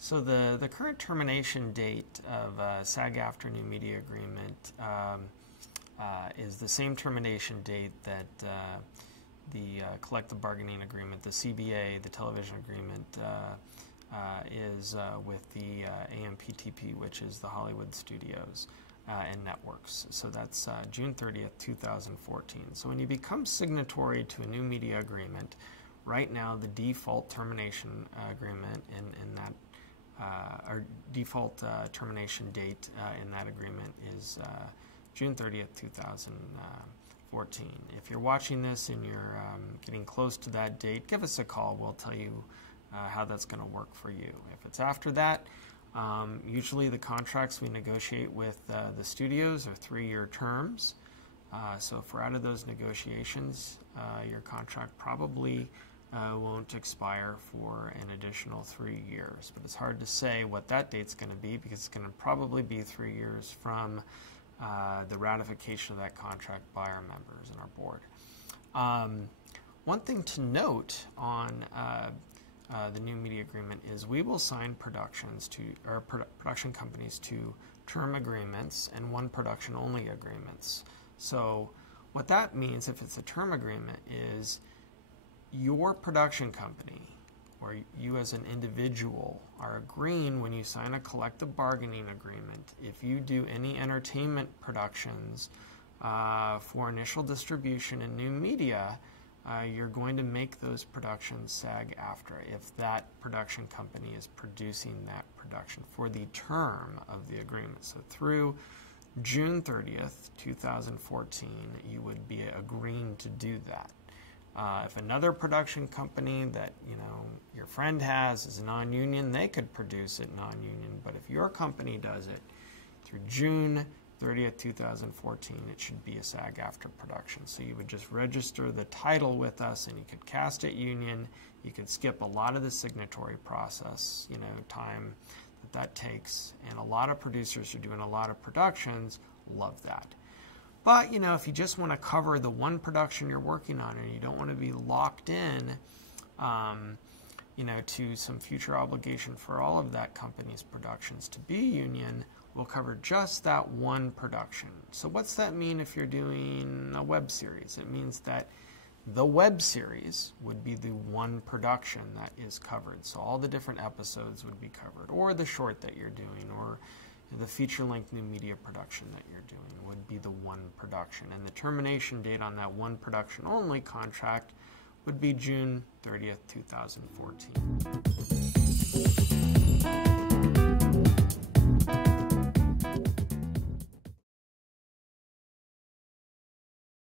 So the current termination date of SAG-AFTRA New Media Agreement is the same termination date that the collective bargaining agreement, the CBA, the television agreement, is with the AMPTP, which is the Hollywood studios and networks. So that's June 30th, 2014. So when you become signatory to a new media agreement, right now the default termination agreement in that our default termination date in that agreement is June 30th, 2014. If you're watching this and you're getting close to that date, give us a call. We'll tell you how that's going to work for you. If it's after that, usually the contracts we negotiate with the studios are 3-year terms. So if we're out of those negotiations, your contract probably won't expire for an additional 3 years. But it's hard to say what that date's going to be because it's going to probably be 3 years from the ratification of that contract by our members and our board. One thing to note on the new media agreement is we will sign production companies to term agreements and one production only agreements. So what that means, if it's a term agreement, is your production company or you as an individual are agreeing when you sign a collective bargaining agreement, if you do any entertainment productions for initial distribution in new media, you're going to make those productions SAG-AFTRA if that production company is producing that production for the term of the agreement. So through June 30th, 2014, you would be agreeing to do that. If another production company that your friend has is non-union, they could produce it non-union. But if your company does it through June 30th, 2014, it should be a SAG-AFTRA production. So you would just register the title with us, and you could cast it union. You could skip a lot of the signatory process, time that takes. And a lot of producers who are doing a lot of productions love that. But, if you just want to cover the one production you're working on and you don't want to be locked in, to some future obligation for all of that company's productions to be union, we'll cover just that one production. So what's that mean if you're doing a web series? It means that the web series would be the one production that is covered. So all the different episodes would be covered, or the short that you're doing, or the feature-length new media production that you're doing would be the one production. And the termination date on that one production only contract would be June 30th, 2014.